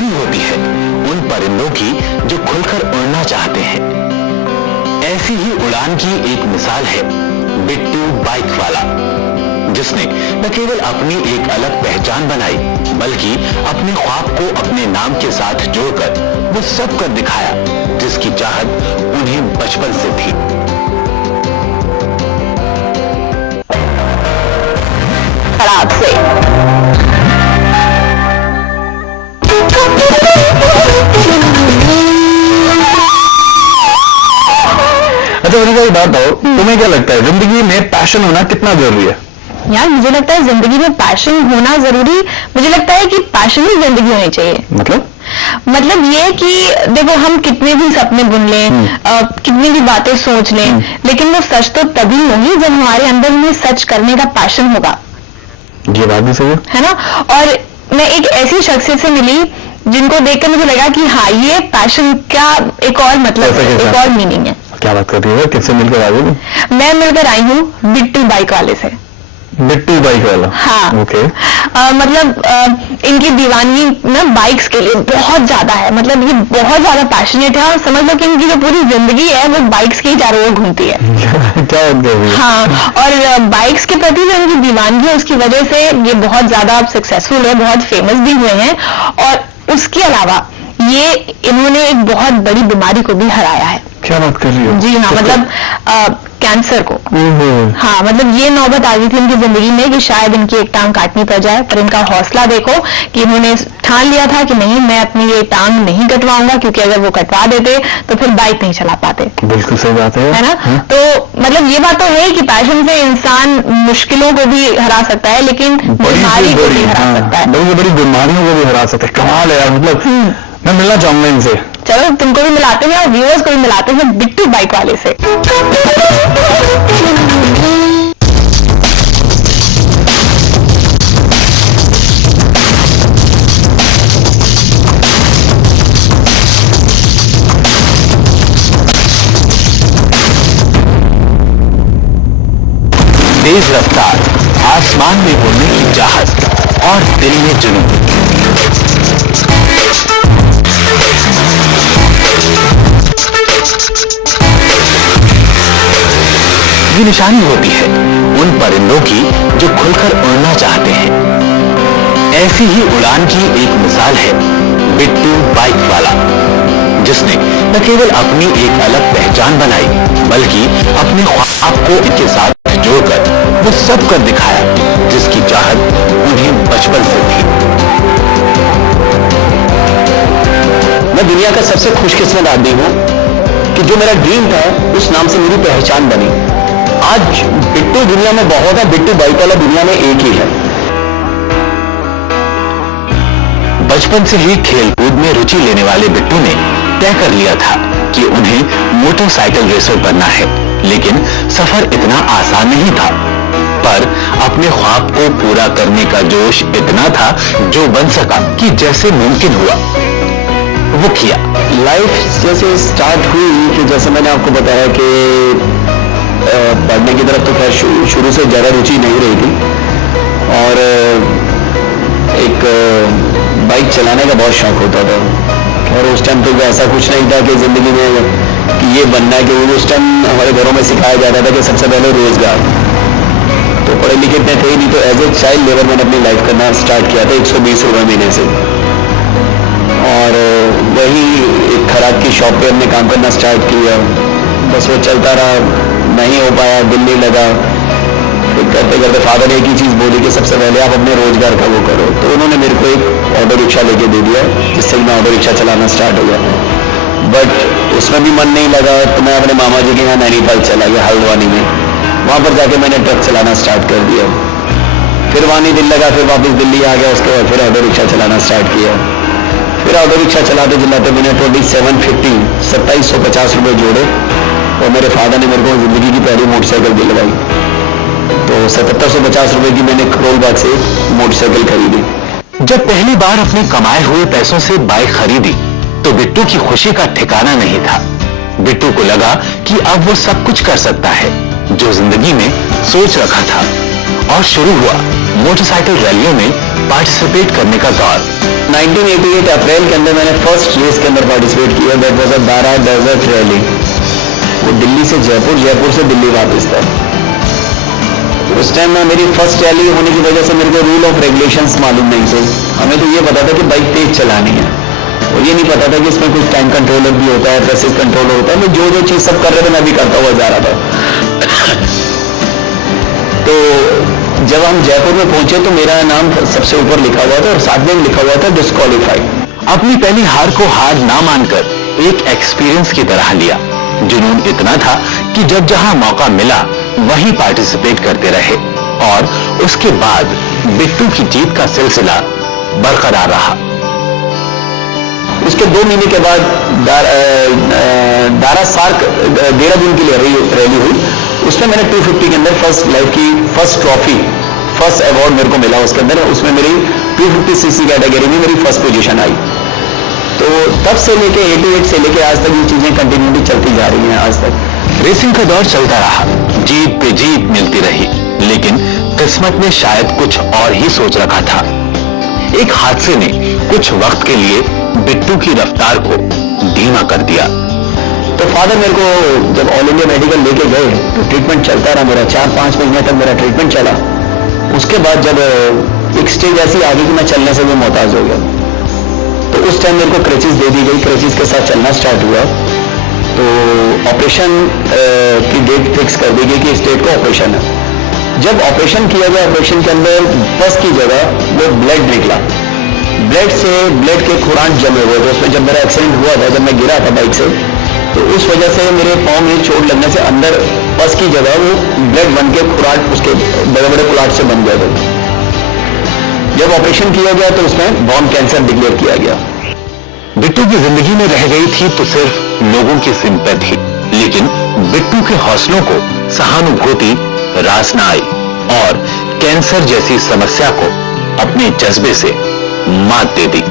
निशानी होती है उन परिंदों की जो खुलकर उड़ना चाहते हैं। ऐसी ही उड़ान की एक मिसाल है बिट्टू बाइक वाला, जिसने न केवल अपनी एक अलग पहचान बनाई बल्कि अपने ख्वाब को अपने नाम के साथ जोड़कर वो सब कर दिखाया जिसकी चाहत उन्हें बचपन से थी। खराब से अच्छा वनिका, एक बात बताओ, तुम्हें क्या लगता है जिंदगी में पैशन होना कितना जरूरी है? यार मुझे लगता है जिंदगी में पैशन होना जरूरी, मुझे लगता है कि पैशन ही जिंदगी होनी चाहिए। मतलब ये कि देखो हम कितने भी सपने बुन लें, कितनी भी बातें सोच लें, लेकिन वो सच तो तभी होगी जब हमारे अंदर में सच करने का पैशन होगा। ये बात भी सही है ना। और मैं एक ऐसी शख्सियत से मिली जिनको देखकर मुझे लगा कि हाँ ये पैशन का एक और मतलब है, एक और मीनिंग है। क्या बात कर रही है? किससे मिलकर आई हो? मैं मिलकर आई हूँ बिट्टू बाइक वाले से। बिट्टू बाइक वाला? हाँ। ओके। मतलब इनकी दीवानगी ना बाइक्स के लिए बहुत ज्यादा है, मतलब ये बहुत ज्यादा पैशनेट है और समझ लो कि इनकी जो पूरी जिंदगी है वो बाइक्स के ही चारों ओर घूमती है। क्या बात कर रही है? हाँ, और बाइक्स के प्रति जो इनकी दीवानगी है उसकी वजह से ये बहुत ज्यादा सक्सेसफुल है, बहुत फेमस भी हुए हैं। और उसके अलावा ये इन्होंने एक बहुत बड़ी बीमारी को भी हराया है। क्या बात कर रही हो? जी हाँ, मतलब कैंसर को। हाँ, मतलब ये नौबत आ गई थी इनकी जिंदगी में कि शायद इनकी एक टांग काटनी पड़ जाए, पर इनका हौसला देखो कि इन्होंने ठान लिया था कि नहीं, मैं अपनी ये टांग नहीं कटवाऊंगा, क्योंकि अगर वो कटवा देते तो फिर बाइक नहीं चला पाते। बिल्कुल सही बात है ना। तो मतलब ये बात तो है कि पैशन से इंसान मुश्किलों को भी हरा सकता है, लेकिन बीमारी को भी हरा सकता है, बड़ी बड़ी बीमारियों को भी हरा सकता है। कमाल है यार, मतलब मैं मिलना चाहूंगा इनसे। चलो तुमको भी मिलाते हैं और व्यूअर्स को भी मिलाते हैं बिट्टू बाइक वाले से। तेज रफ्तार, आसमान में उड़ने की चाहत और दिल में जुनून। ये निशानी होती है उन परिंदों की जो खुलकर उड़ना चाहते हैं। ऐसी ही उड़ान की एक मिसाल है बिट्टू बाइक वाला, जिसने न केवल अपनी एक अलग पहचान बनाई बल्कि अपने ख्वाब को इनके साथ जोड़कर वो सब कर दिखाया जिसकी चाहत उन्हें बचपन से थी। मैं दुनिया का सबसे खुशकिस्मत आदमी हूं कि जो मेरा ड्रीम था उस नाम से मेरी पहचान बनी। आज बिट्टू दुनिया में बहुत है, बिट्टू बाइक वाला दुनिया में एक ही है। बचपन से ही खेलकूद में रुचि लेने वाले बिट्टू ने तय कर लिया था कि उन्हें मोटरसाइकिल रेसर बनना है, लेकिन सफर इतना आसान नहीं था। पर अपने ख्वाब को पूरा करने का जोश इतना था जो बन सका कि जैसे मुमकिन हुआ वो किया। लाइफ जैसे स्टार्ट हुई कि जैसे मैंने आपको बताया कि पढ़ने की तरफ तो खैर शुरू से ज़्यादा रुचि नहीं रही थी, और एक बाइक चलाने का बहुत शौक होता था। और उस टाइम तो ऐसा कुछ नहीं था कि ज़िंदगी में कि ये बनना है, कि उस टाइम हमारे घरों में सिखाया जाता था कि सबसे पहले रोज़गार। तो पढ़े लिखे इतने थे नहीं, तो एज ए चाइल्ड लेबर मैंने अपनी लाइफ करना स्टार्ट किया था 120 रुपये महीने से, और वही एक खराब की शॉप पे हमने काम करना स्टार्ट किया। बस वो चलता रहा, नहीं हो पाया, दिल नहीं लगा। फिर करते करते फादर ने एक ही चीज़ बोली कि सबसे पहले आप अपने रोजगार का वो करो। तो उन्होंने मेरे को एक ऑटो रिक्शा लेके दे दिया, जिससे मैं ऑटो रिक्शा चलाना स्टार्ट हो गया। बट उसमें भी मन नहीं लगा, तो मैं अपने मामा जी के यहाँ नैनीताल चला गया, हल्द्वानी में। वहाँ पर जाके मैंने ट्रक चलाना स्टार्ट कर दिया। फिर वहाँ नहीं दिल लगा, फिर वापस दिल्ली आ गया। उसके बाद फिर ऑटो रिक्शा चलाना स्टार्ट किया। फिर ऑटो रिक्शा चलाते चलाते मैंने 2750 रुपये जोड़े, और मेरे फादर ने मेरे को जिंदगी की पहली मोटरसाइकिल दिलवाई। तो 7750 रुपये की मैंने करोलबाग से मोटरसाइकिल खरीदी। जब पहली बार अपने कमाए हुए पैसों से बाइक खरीदी तो बिट्टू की खुशी का ठिकाना नहीं था। बिट्टू को लगा कि अब वो सब कुछ कर सकता है जो जिंदगी में सोच रखा था, और शुरू हुआ मोटरसाइकिल रैलियों में पार्टिसिपेट करने का दौर। 1988 अप्रैल के अंदर मैंने फर्स्ट रेस के अंदर पार्टिसिपेट किया, दैट वाज अ दारा डेजर्ट रैली। वो दिल्ली से जयपुर, जयपुर से दिल्ली वापस था। उस टाइम में मेरी फर्स्ट रैली होने की वजह से मेरे को रूल ऑफ रेगुलेशंस मालूम नहीं थे। हमें तो ये पता था कि बाइक तेज चलानी है, और ये नहीं पता था कि इसमें कुछ टाइम कंट्रोलर भी होता है, प्रेशर कंट्रोलर होता है। मैं जो जो चीज़ सब कर रहे थे मैं भी करता हुआ जा रहा था। तो जब हम जयपुर में पहुंचे तो मेरा नाम सबसे ऊपर लिखा हुआ था और साथ में लिखा हुआ था डिस्क्वालीफाइड। अपनी पहली हार को हार ना मानकर एक एक्सपीरियंस की तरह लिया। जुनून इतना था कि जब जहां मौका मिला वहीं पार्टिसिपेट करते रहे, और उसके बाद बिट्टू की जीत का सिलसिला बरकरार रहा। उसके 2 महीने के बाद दारा सार्क देहरादून के लिए रैली हुई। उसमें मैंने 250 के अंदर फर्स्ट लाइफ की फर्स्ट ट्रॉफी, फर्स्ट अवार्ड मेरे को मिला उसके अंदर। उसमें मेरी 250 सीसी कैटेगरी में मेरी फर्स्ट पोजीशन आई। तो तब से लेके 88 से लेके आज तक ये चीजें कंटिन्यूटी चलती जा रही हैं आज तक। रेसिंग का दौर चलता रहा, जीत पे जीत मिलती रही, लेकिन किस्मत ने शायद कुछ और ही सोच रखा था। एक हादसे ने कुछ वक्त के लिए बिट्टू की रफ्तार को धीमा कर दिया। तो फादर मेरे को जब ऑल इंडिया मेडिकल लेके गए तो ट्रीटमेंट चलता रहा मेरा, 4-5 महीने तक मेरा ट्रीटमेंट चला। उसके बाद जब एक स्टेज ऐसी आ गई कि मैं चलने से भी मोहताज हो गया, तो उस टाइम मेरे को क्रचेस दे दी गई, क्रचेस के साथ चलना स्टार्ट हुआ। तो ऑपरेशन की डेट फिक्स कर दी गई कि इस डेट को ऑपरेशन है। जब ऑपरेशन किया गया, ऑपरेशन के अंदर बस की जगह वो ब्लड निकला, ब्लड से ब्लड के खुरान जमे हुए थे उसमें। जब मेरा एक्सीडेंट हुआ था, जब मैं गिरा था बाइक से, तो उस वजह से मेरे पाँव में चोट लगने से अंदर बस की जगह वो ब्लड बन के खुराट उसके बड़े बड़े खुराट से बन गए थे। जब ऑपरेशन किया गया तो उसमें बोन कैंसर डिक्लेयर किया गया। बिट्टू की जिंदगी में रह गई थी तो सिर्फ लोगों की सिंपैथी, लेकिन बिट्टू के हौसलों को सहानुभूति रास न आई और कैंसर जैसी समस्या को अपने जज्बे से मात दे दी।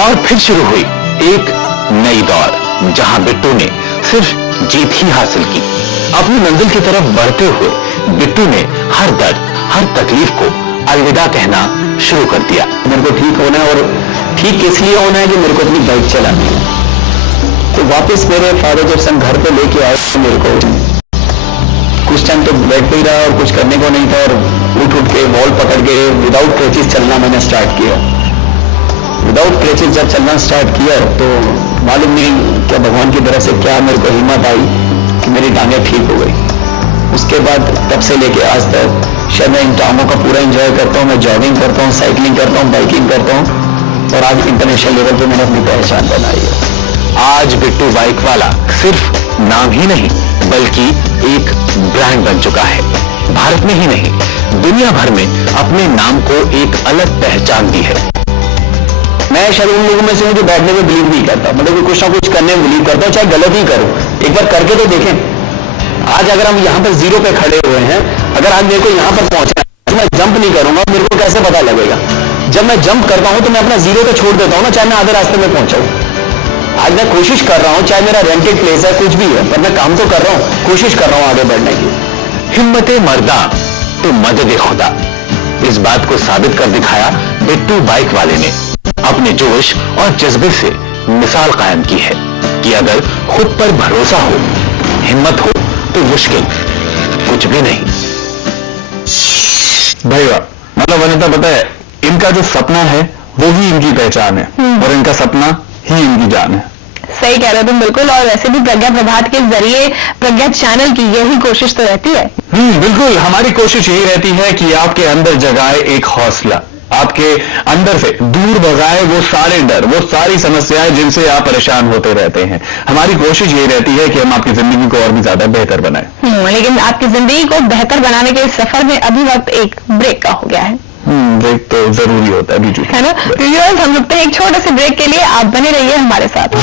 और फिर शुरू हुई एक नई दौर, जहां बिट्टू ने सिर्फ जीत ही हासिल की। अपनी मंजिल की तरफ बढ़ते हुए बिट्टू ने हर दर्द, हर तकलीफ को अलविदा कहना शुरू कर दिया। मेरे को ठीक होना है, और ठीक इसलिए होना है कि मेरे को अपनी बाइक चलानी है। तो वापस मेरे फादर जब संग घर पे लेके आए तो मेरे को कुछ टाइम तो बेड पे ही रहा और कुछ करने को नहीं था, और उठ के वॉल पकड़ के विदाउट क्रचेस चलना मैंने स्टार्ट किया। विदाउट क्रचेस जब चलना स्टार्ट किया तो मालूम नहीं क्या भगवान की तरफ से क्या मेरे को हिम्मत आई कि मेरी टांगें ठीक हो गई। उसके बाद तब से लेके आज तक शायद मैं इन टांगों का पूरा एंजॉय करता हूँ। मैं जॉगिंग करता हूँ, साइकिलिंग करता हूँ, बाइकिंग करता हूँ, और आज इंटरनेशनल लेवल पे मैंने अपनी पहचान बनाई है। आज बिट्टू बाइक वाला सिर्फ नाम ही नहीं बल्कि एक ब्रांड बन चुका है। भारत में ही नहीं, दुनिया भर में अपने नाम को एक अलग पहचान दी है। मैं शायद उन लोगों में से हूँ जो बैठने में बिलीव नहीं करता, मतलब कि कुछ ना कुछ करने में बिलीव करता हूँ, चाहे गलत ही करूँ, एक बार करके तो देखें। आज अगर हम यहाँ पर 0 पे खड़े हुए हैं, अगर आज मेरे को यहाँ पर पहुंचना है, मैं जंप नहीं करूंगा, मेरे को कैसे पता लगेगा? जब मैं जंप करता हूं तो मैं अपना 0 पे छोड़ देता हूं ना, चाहे मैं आधे रास्ते में पहुंचाऊं। आज मैं कोशिश कर रहा हूं, चाहे मेरा रेंटेड प्लेस है, कुछ भी है, पर मैं काम तो कर रहा हूं, कोशिश कर रहा हूं आगे बढ़ने की। हिम्मते मर्दा तो मदद खुदा, इस बात को साबित कर दिखाया बिट्टू बाइक वाले ने। अपने जोश और जज्बे से मिसाल कायम की है कि अगर खुद पर भरोसा हो, हिम्मत हो, तो मुश्किल कुछ भी नहीं। भाई वाह, मतलब वनिता पता है, इनका जो सपना है वो ही इनकी पहचान है, और इनका सपना ही इनकी जान है। सही कह रहे हो तुम बिल्कुल। और वैसे भी प्रज्ञा प्रभात के जरिए प्रज्ञा चैनल की यही कोशिश तो रहती है। बिल्कुल, हमारी कोशिश यही रहती है कि आपके अंदर जगाए एक हौसला, आपके अंदर से दूर भगाए वो सारे डर, वो सारी समस्याएं जिनसे आप परेशान होते रहते हैं। हमारी कोशिश यही रहती है कि हम आपकी जिंदगी को और भी ज्यादा बेहतर बनाएं। लेकिन आपकी जिंदगी को बेहतर बनाने के इस सफर में अभी वक्त एक ब्रेक का हो गया है। ब्रेक तो जरूरी होता है बीच में, है ना? तो एक छोटे से ब्रेक के लिए आप बने रहिए हमारे साथ।